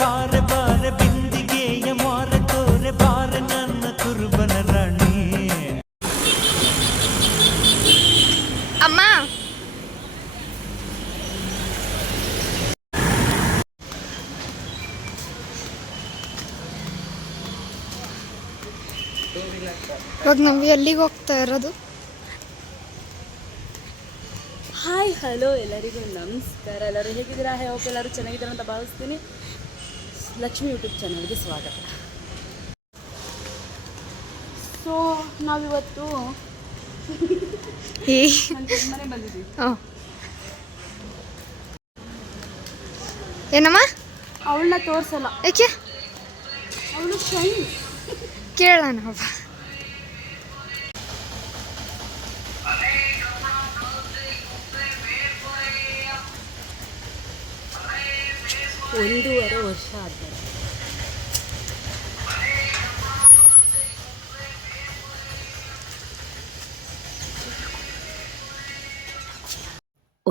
ಬಾರೆ ಬಾರೆ ಬಿಂದಿಗೆಯ ಮಾರೆ ತೋರೆ ಬಾರೆ ನನ್ನ ಕುರುಬನ ರಾಣಿ. ಅಮ್ಮ ಇವಾಗ ನಾವು ಎಲ್ಲಿಗೆ ಹೋಗ್ತಾ ಇರೋದು? ಹಾಯ್ ಹಲೋ ಎಲ್ಲರಿಗೂ ನಮಸ್ಕಾರ. ಎಲ್ಲರೂ ಹೇಗಿದ್ದೀರಾ? ಹೋಪ್ ಎಲ್ಲರೂ ಚೆನ್ನಾಗಿದ್ದಾರೆ ಅಂತ ಭಾವಿಸ್ತೀನಿ. ಲಕ್ಷ್ಮಿ ಯೂಟ್ಯೂಬ್ ಚಾನಲ್ಗೆ ಸ್ವಾಗತ. ಸೊ ನಾವಿವತ್ತು ಮನೆ ಬಂದಿದ್ದೀವಿ. ಏನಮ್ಮ? ಅವಳನ್ನ ತೋರಿಸಲ್ಲ. ಏಕೆ? ಅವಳು ಶೈನ್. ಕೇಳೋಣ ಹಬ್ಬ.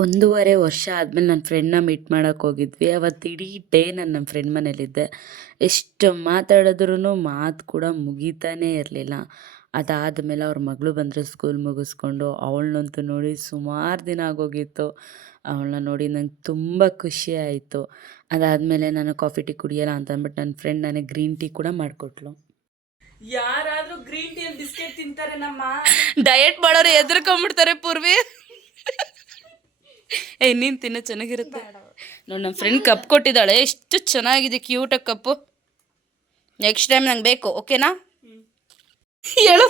ಒಂದೂವರೆ ವರ್ಷ ಆದ್ಮೇಲೆ ನನ್ನ ಫ್ರೆಂಡ್ನ ಮೀಟ್ ಮಾಡೋಕ್ಕೆ ಹೋಗಿದ್ವಿ. ಅವತ್ತು ಇಡೀ ಡೇ ನಾನು ನಮ್ಮ ಫ್ರೆಂಡ್ ಮನೇಲಿದ್ದೆ. ಎಷ್ಟು ಮಾತಾಡಿದ್ರೂ ಮಾತು ಕೂಡ ಮುಗೀತಾನೇ ಇರಲಿಲ್ಲ. ಅದಾದಮೇಲೆ ಅವ್ರ ಮಗಳು ಬಂದರೆ ಸ್ಕೂಲ್ ಮುಗಿಸ್ಕೊಂಡು, ಅವಳನ್ನಂತೂ ನೋಡಿ ಸುಮಾರು ದಿನ ಆಗೋಗಿತ್ತು. ಅವಳನ್ನ ನೋಡಿ ನಂಗೆ ತುಂಬ ಖುಷಿ ಆಯಿತು. ಅದಾದಮೇಲೆ ನಾನು ಕಾಫಿ ಟೀ ಕುಡಿಯೋಲ್ಲ ಅಂತ ಅಂದ್ಬಿಟ್ಟು ನನ್ನ ಫ್ರೆಂಡ್ ನನಗೆ ಗ್ರೀನ್ ಟೀ ಕೂಡ ಮಾಡಿಕೊಟ್ಲು. ಯಾರಾದರೂ ಗ್ರೀನ್ ಟೀಯಲ್ಲಿ ಬಿಸ್ಕೆಟ್ ತಿಂತಾರೆ? ನಮ್ಮ ಡಯಟ್ ಮಾಡೋರು ಎದುರ್ಕೊಂಡ್ಬಿಡ್ತಾರೆ ಪೂರ್ವಿ. ನೀನು ತಿನ್ನೋ ಚೆನ್ನಾಗಿರುತ್ತೆ ನೋಡಿ. ನಮ್ಮ ಫ್ರೆಂಡ್ ಕಪ್ ಕೊಟ್ಟಿದ್ದಾಳೆ, ಎಷ್ಟು ಚೆನ್ನಾಗಿದೆ, ಕ್ಯೂಟಾಗಿ ಕಪ್ಪು. ನೆಕ್ಸ್ಟ್ ಟೈಮ್ ನಂಗೆ ಬೇಕು, ಓಕೆನಾ? ಹೇಳು.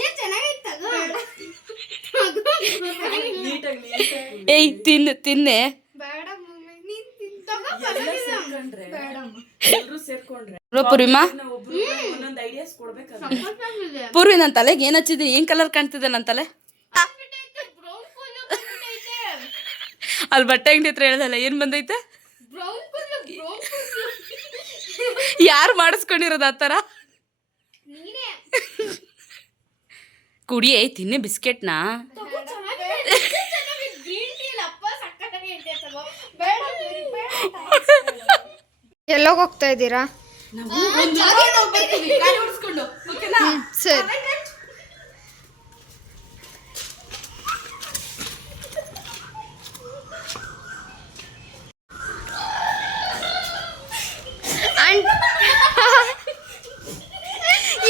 ಏಯ್ ತಿನ್ನೆ. ಪೂರ್ವಿ ನನ್ನ ತಲೆಗೆ ಏನ್ ಹಚ್ಚಿದ್ದೀನಿ? ಏನ್ ಕಲರ್ ಕಾಣ್ತಿದೆ ನನ್ನ ತಲೆ? ಅಲ್ಲಿ ಬಟ್ಟೆ ಅಂಗಡಿ ಹತ್ರ ಹೇಳ್ದಲ್ಲ, ಏನ್ ಬಂದೈತೆ? ಯಾರು ಮಾಡಿಸ್ಕೊಂಡಿರೋದು ಆ ಥರ? ಕುಡಿಯೇ ತಿನ್ನೆ ಬಿಸ್ಕೆಟ್ನ. ಎಲ್ಲೋಗಿ ಹೋಗ್ತಾ ಇದ್ದೀರಾ? ಸರಿ.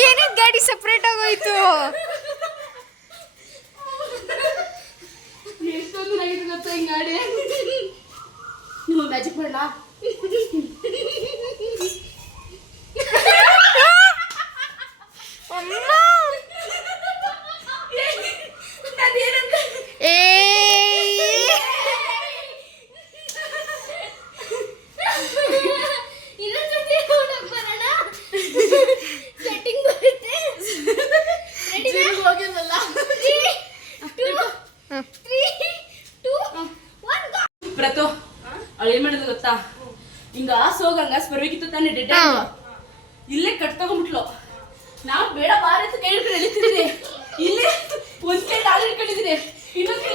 ಏನೇ ಗಾಡಿ ಸಪ್ರೇಟ್ ಆಗೋಯ್ತು. ಗಾಡಿ ಮ್ಯಾಜಿಕ್ ಮಾಡಲಾ? ಪ್ರತು ಅವಳು ಏನ್ ಮಾಡಿದ್ಲು ಗೊತ್ತಾ? ಹಿಂಗ ಹೋಗಂಗ ಬರ್ಬೇಕಿತ್ತು ತಾನೆ. ಡೆಡ್ ಇಲ್ಲೇ ಕಟ್ ತಗೊಂಡ್ಬಿಟ್ಲು. ನಾವು ಬೇಡ ಬಾರ ಅಂತ ಕೈ ಹಿಡ್ಕೊಂಡು ಎಳಿತಿದ್ದೀನಿ. ಇಲ್ಲೇ ಒಂದ್ ಕೈ ಕಾಲು ಹಿಡ್ಕೊಂಡಿದ್ದೀನಿ, ಇನ್ನೊಂದ್ ಕೈ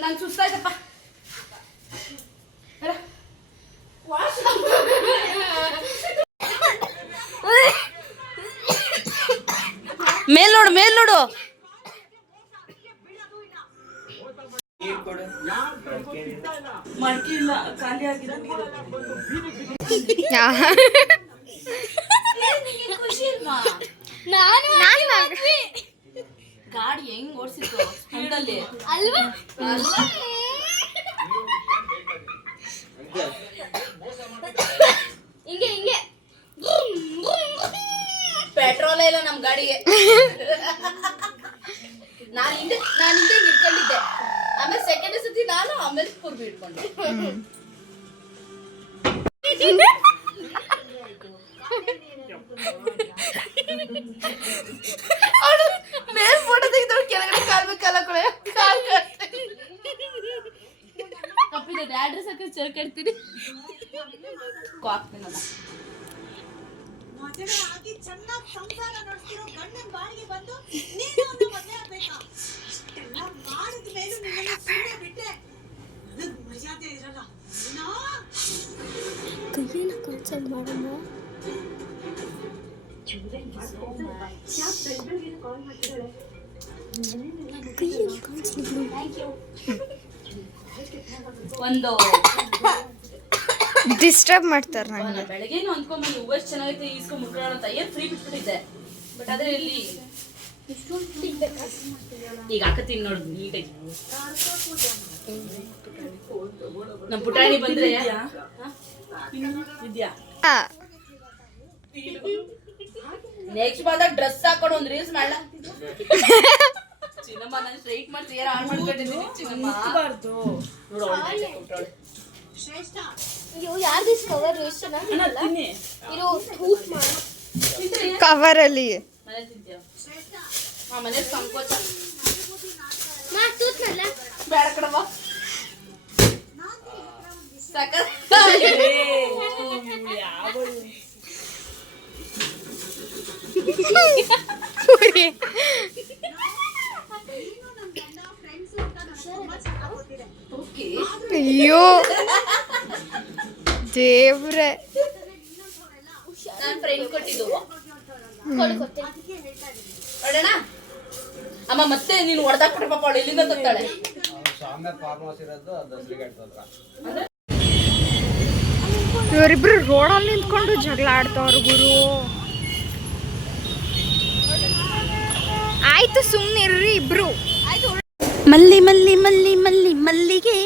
ನಂಗೆ ಸುಸ್ತಾಯ್ತಪ್ಪ. ಮೇಲ್ ನೋಡು, ಮೇಲ್ ನೋಡು. ಮಡ್ಕಿ ಇಲ್ಲ, ಖಾಲಿ ಆಗಿದೆ. ಗಾಡಿ ಹೆಂಗ್ ಓಡಿಸಿತ್ತು ಸ್ಪೀಡಲ್ಲಿ ಅಲ್ವಾ? ಹಿಂಗೆ ಹಿಂಗೆ ಪೆಟ್ರೋಲ್ ಇಲ್ಲ ನಮ್ ಗಾಡಿಗೆ. ನಾನು ಹಿಂದೆ ಇಟ್ಕೊಂಡಿದ್ದೆ, ಆಮೇಲೆ ಸೆಕೆಂಡ್ ಸತಿ ನಾನು, ಆಮೇಲೆ ಪೂರ್ವಿ ಇಟ್ಕೊಂಡೆ. ಮೇಲ್ ಫೋಟೋ ತೆಗೆದವಳು ಕೆಳಗಡೆ ಕಾಲ್ ಬೇಕಲ್ಲ ಕೊಳೆ ಕಾಲ್ ಸಾಕು ಚರ್ಕಾಡ್ತೀನಿ ಕಾಕ್ತೀನಲ್ಲ ಮದುವೆ ಆಗಿ ಚೆನ್ನಾಗಿ ಸಂಸಾರ ನಡೆಸ್ತಿರೋ ಗಂಡನ ಬಾಯಿಗೆ ಬಂದು ನೀನು ಒಂದು ಮದುವೆ ಆಗ್ಬೇಕಾ? ಇಷ್ಟೆಲ್ಲ ಮಾಡಿದ ಮೇಲೂ ನಿನ್ನ ಸುಮ್ಮನೆ ಬಿಟ್ಟೆ ನನಗೆ ಮರ್ಯಾದೆ ಇರಲ್ಲ. ಕೈಯೇನ ಕಾನ್ಸರ್ಟ್ ಮಾಡಮ್ಮ. ಒಂದು ಡಿಸ್ಟರ್ಬ್ ಮಾಡ್ತಾರೆ ನಂಗೆ. ಬೆಳಗ್ಗೆನು ಅಂದ್ಕೊಂಬಂದು ಹೂವು ಎಷ್ಟು ಚೆನ್ನಾಗೈತೆ ಈಸ್ಕೊಂಡು ಮುಟ್ಕೊಳ್ಳೋಣ ಅಂತ ಏನು ಫ್ರೀ ಬಿಟ್ಬಿಟ್ಟಿದ್ದೆ. ಬಟ್ ಅದೇ ಇಲ್ಲಿ ಈಗ ಹಾಕತ್ತೀನಿ ನೋಡು ನೀಟಾಗಿ. ನಮ್ಮ ಪುಟಾಣಿ ಬಂದ್ರೆ ಇದ್ಯಾ ನೆಕ್ಸ್ಟ್ ಬಂದಾಗ ಡ್ರೆಸ್ ಹಾಕೊಂಡು ಒಂದು ರೀಲ್ಸ್ ಮಾಡಲ್ಲ ಚಿನ್ನಮ್ಮ. ನಾನು ಸ್ಟ್ರೈಟ್ ಮಾಡಿ ಏರ್ ಆನ್ ಮಾಡ್ಕೊಂಡಿದ್ದೀನಿ ಚಿನ್ನಮ್ಮ. ನೋಡು ಶ್ರೇಷ್ಠ ಕವರಲ್ಲಿ ಮನೆ ತಿಂತೀಯ ಮನೆ ಸಂಕೋಚ ಬೇಡ ಕಡವ ಅಯ್ಯೋ ದೇವ್ರೆ. ನನ್ನ ಫ್ರೆಂಡ್ ಕೊಟ್ಟಿದ್ದು ನೋಡೋಣ ಅಮ್ಮ. ಮತ್ತೆ ನೀನು ಹೊಡೆದಾಕ್ಬಿಟ್ರೆ ಪಾಪ ಅವಳು ಎಲ್ಲಿಂದ ತರ್ತಾಳೆ. ಇವರಿಬ್ರು ರೋಡಲ್ಲಿ ನಿಂತ್ಕೊಂಡು ಜಗಳ ಆಡ್ತಾವ್ರ ಗುರು. ಆಯ್ತು ಸುಮ್ಮನಿರ್ರಿ ಇಬ್ರು. ಮಲ್ಲಿ ಮಲ್ಲಿ ಮಲ್ಲಿ ಮಲ್ಲಿ ಮಲ್ಲಿಗೆ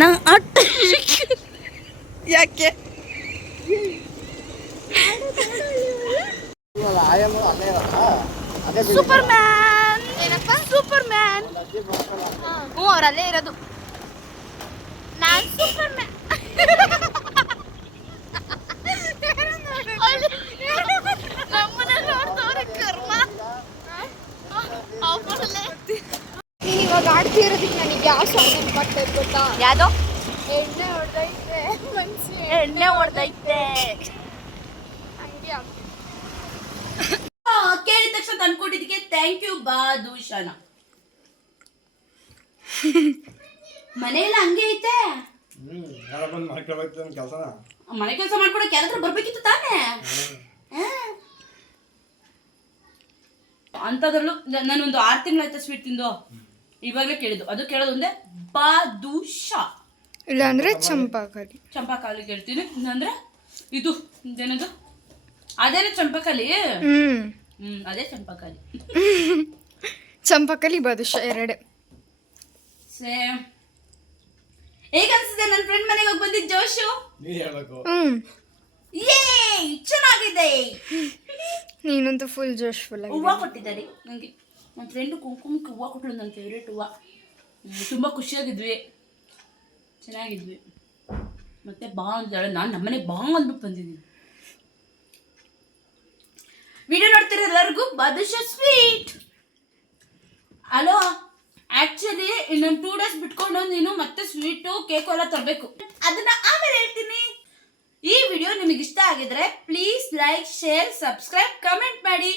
ನಾ ಯಾಕೆ ಸೂಪರ್ ಮ್ಯಾನ್ ಏನಪ್ಪ ಸೂಪರ್ ಮ್ಯಾನ್. ಹ್ಞೂ ಅವರಲ್ಲೇ ಇರೋದು. ನಾನು ಸೂಪರ್ ಮ್ಯಾನ್. ನೀನು ಇವಾಗ ಆಡ್ತಿರೋದಕ್ಕೆ ನನಗೆ ಯಾವ ಸಾಂಗ್ ನೆನಪಾಗ್ತೈತೆ ಗೊತ್ತಾ? ಯಾವ್ದೋ ಎಣ್ಣೆ ಹೊಡೆದೈತೆ ಮನ್ಸಿ ಎಣ್ಣೆ ಹೊಡೆದೈತೆ ಹಂಗೆ ಕೇಳಿದ ತಕ್ಷಣ ತಂದ್ಕೊಟ್ಟಿದ್ದಕ್ಕೆ ಥ್ಯಾಂಕ್ ಯು ಬಾದೂಷಣ. ಮನೆಯಲ್ಲ ಹಂಗೆ ಐತೆ. ಮನೆ ಕೆಲಸ ಮಾಡ್ಕೊಡಕ್ಕೆ ಯಾರಾದ್ರೂ ಬರ್ಬೇಕಿತ್ತು ತಾನೇ. ಅಂಥದ್ರಲ್ಲೂ ನಾನೊಂದು 6 ತಿಂಗಳಾಯ್ತಾ ಸ್ವೀಟ್ ತಿಂದು ಇವಾಗಲೇ ಕೇಳಿದ್ದು. ಅದು ಕೇಳೋದೊಂದೇ ಬಾದೂಷಾ. ಇಲ್ಲಾಂದ್ರೆ ಚಂಪಾಕಲಿ. ಚಂಪಾಕಾಲಿ ಕೇಳ್ತೀನಿ. ಅಂದ್ರೆ ಇದು ಇದೇನದು ಅದೇನೇ ಚಂಪಾಕಾಲಿ. ಅದೇ ಚಂಪಾಕಾಲಿ. ಚಂಪಾಕಲಿ ಬಾದುಷ ಎರಡೇ ಸೇಮ್. ಹೇಗನ್ಸಿದೆ ನನ್ನ ಫ್ರೆಂಡ್ ಮನೆಗೆ ಹೋಗಿ ಬಂದಿದ್ದ ಜೋಶು? ಏ ಚೆನ್ನಾಗಿದೆ. ನೀನಂತೂ ಫುಲ್ ಜೋಶ್ಫುಲ್ ಆಗಿ ಹೂವು ಕೊಟ್ಟಿದ್ದಾರೆ ನನಗೆ. ನನ್ನ ಫ್ರೆಂಡು ಕುಂಕುಮಕ್ಕೆ ಹೂವು ಕೊಟ್ಟಳು. ನನ್ನ ಫೇವ್ರೇಟ್ ಹೂವು. ತುಂಬ ಖುಷಿಯಾಗಿದ್ವಿ, ಚೆನ್ನಾಗಿದ್ವಿ. ಮತ್ತೆ ಬಾ ಅಂತಾಳೆ. ನಾನು ನಮ್ಮನೆಗೆ ಬಾ ಅಂದ್ಬಿಟ್ಟು ಬಂದಿದ್ದೀನಿ. ವಿಡಿಯೋ ನೋಡ್ತಿರೋ ಎಲ್ಲರಿಗೂ ಬಾದುಷಾ ಸ್ವೀಟ್. ಅಲೋ ಆ್ಯಕ್ಚುಲಿ ಇನ್ನೊಂದು 2 days ಬಿಟ್ಕೊಂಡು ನೀನು ಮತ್ತೆ ಸ್ವೀಟು ಕೇಕು ಎಲ್ಲ ತರಬೇಕು. ಅದನ್ನ ಆಮೇಲೆ ಹೇಳ್ತೀನಿ. ಈ ವಿಡಿಯೋ ನಿಮಗೆ ಇಷ್ಟ ಆಗಿದ್ರೆ please like, share, subscribe, comment ಮಾಡಿ.